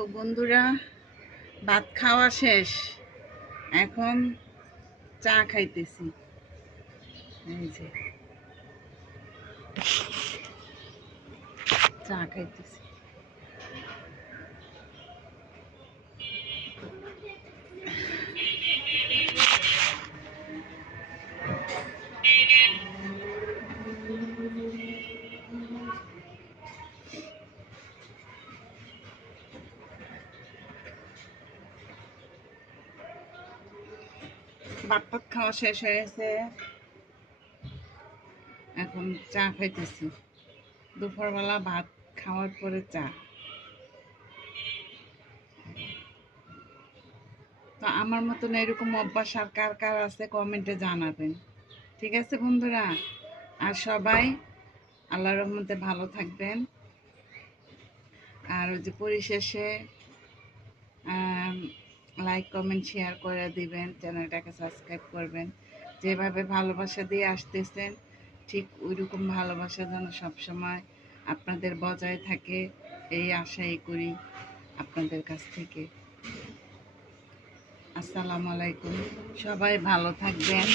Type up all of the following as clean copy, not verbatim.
তো বন্ধুরা, ভাত খাওয়া শেষ। এখন চা খাইতেছি। এই যে চা খাইতেছি। ভাত টাত খাওয়া শেষ হয়ে গেছে, এখন চা খাইতেছি। দুপুরবেলা ভাত খাওয়ার পরে চা। তো আমার মতন এরকম অভ্যাস আর কার কার আছে কমেন্টে জানাবেন। ঠিক আছে বন্ধুরা, আর সবাই আল্লাহর রহমতে ভালো থাকবেন। আর ওই যে পরিশেষে লাইক কমেন্ট শেয়ার করে দিবেন, চ্যানেলটাকে সাবস্ক্রাইব করবেন। যেভাবে ভালোবাসা দিয়ে আসতেছেন ঠিক ওইরকম ভালোবাসা যেন সবসময় আপনাদের বজায় থাকে, এই আশাই করি আপনাদের কাছ থেকে। আসসালামু আলাইকুম। সবাই ভালো থাকবেন,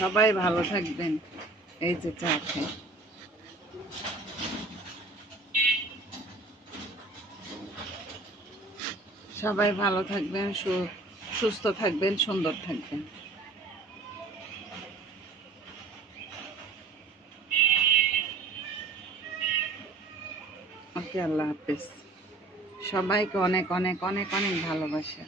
সবাই ভালো থাকবেন। এই যে চা খাই। সবাই ভালো থাকবেন, সুস্থ থাকবেন, সুন্দর থাকবেন। ওকে, আল্লাহ হাফেজ। সবাইকে অনেক অনেক অনেক অনেক ভালোবাসা।